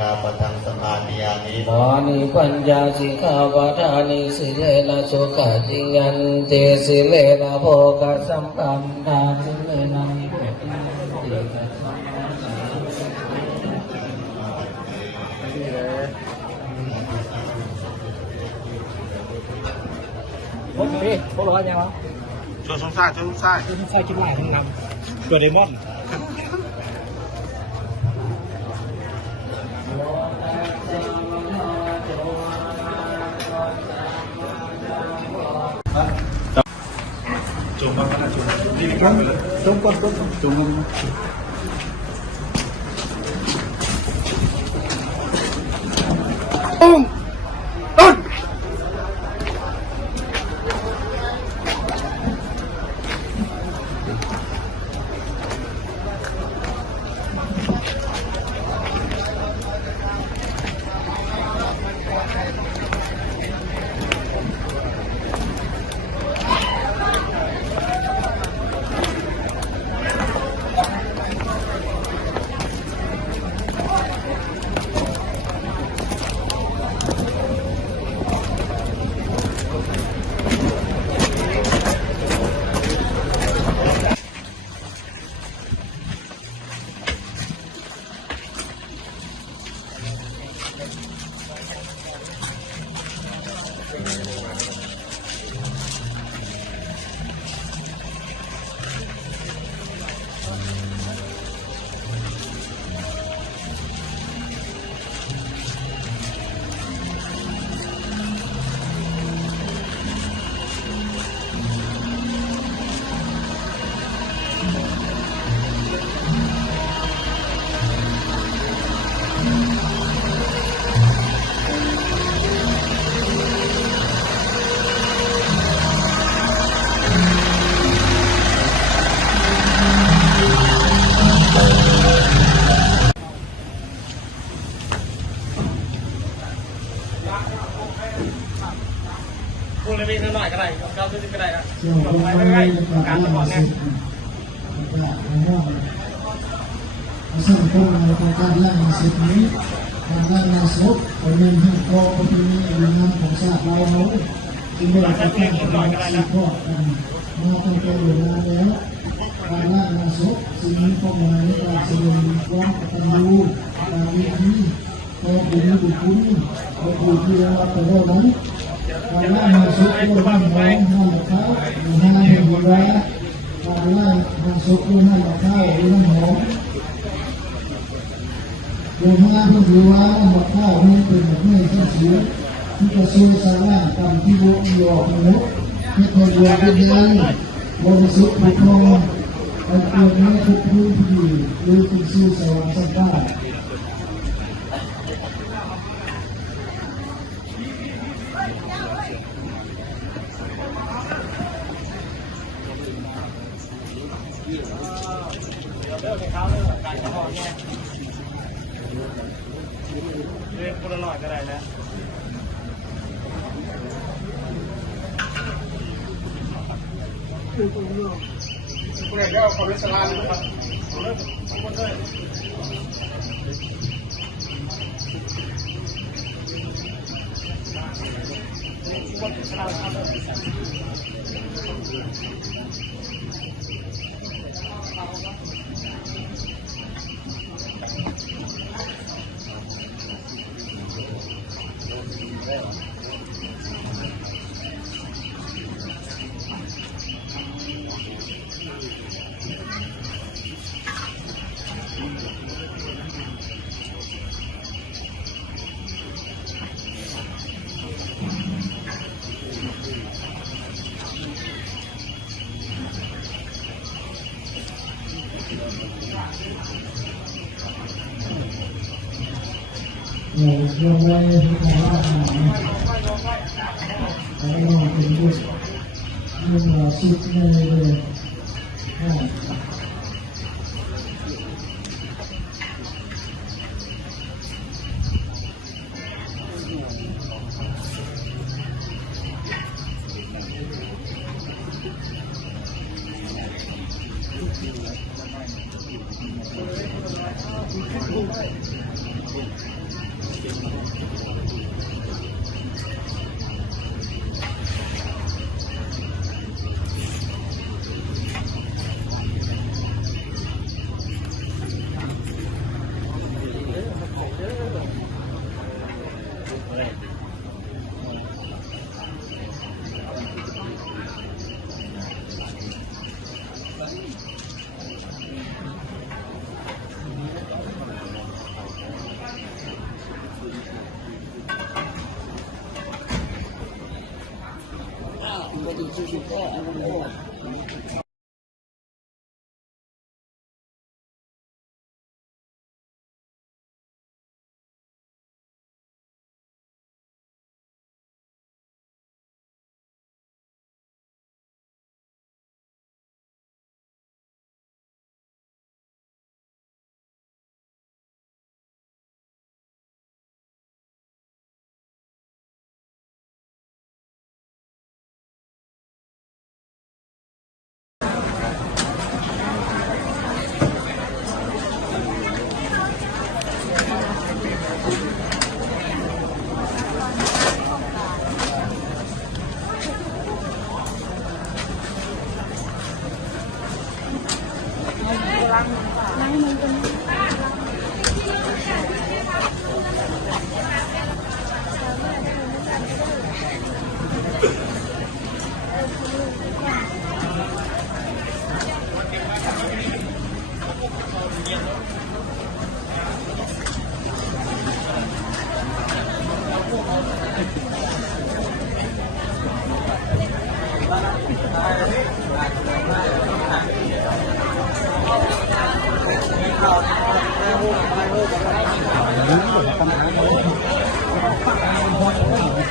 ขาปะทังสมาธิยามิมานิปัญญาสิกขาปะทานิสิเลนะโสกะจิยันเตสิเลนะโภคสัมปันธาสิเลนะนิเวศนาติกัสสะพวกนี้พวกร้อยยังวะชวนสงสารชวนสงสารที่ใส่กินหลายทั้งนั้นตัวเดมอนจุ่มมาขนาดจุ่มนี่มีกันไปเลยจุ่มก่อนจุ่มพูดเลยพี่หน่อยก็ได้เราจะก็ได้นะไม่การตะกอนเนี่ยสร้างตัวในการล่างสุดนี้การล่างสุดเป็นให้โตเป็นนำของชาติเราเนาะจึงได้ประกาศการพ่อกันมาตั้งแต่เวลาแล้วการล่างสุดสิ่งนี้ก็มาในการแสดงความกตัญญูการวิธีโตเป็นบุญคุณบุญที่เราไปได้นั้นการล่างสุดก็บ้านเราห้ามเขาห้ามเห็นบุญแล้วการล่างสุดก็ห้ามเขาหรือน้ำหอมโดยมาเพื่อถือว่าหมดข้าวนี้เป็นหมดไม่เสียที่จะช่วยสร้างกรรมที่โลกยอมนุษย์ให้คนรวยเป็นยังบริสุทธิ์ถูกต้องให้เกิดในทุกพื้นที่หรือเป็นสู่สวรรค์สักการเลิกให้เขาเลิกการตะกอนเนี่ยเรียนคนละหน่อยก็ได้แล้วคุณเอกก็ขอเวสลาเลยครับเลิกทุกคนเลยคนสลาครับลงไว้ที่ไหนว่าแล้วก็เป็นยุคมันสุดเลย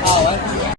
เอาไว้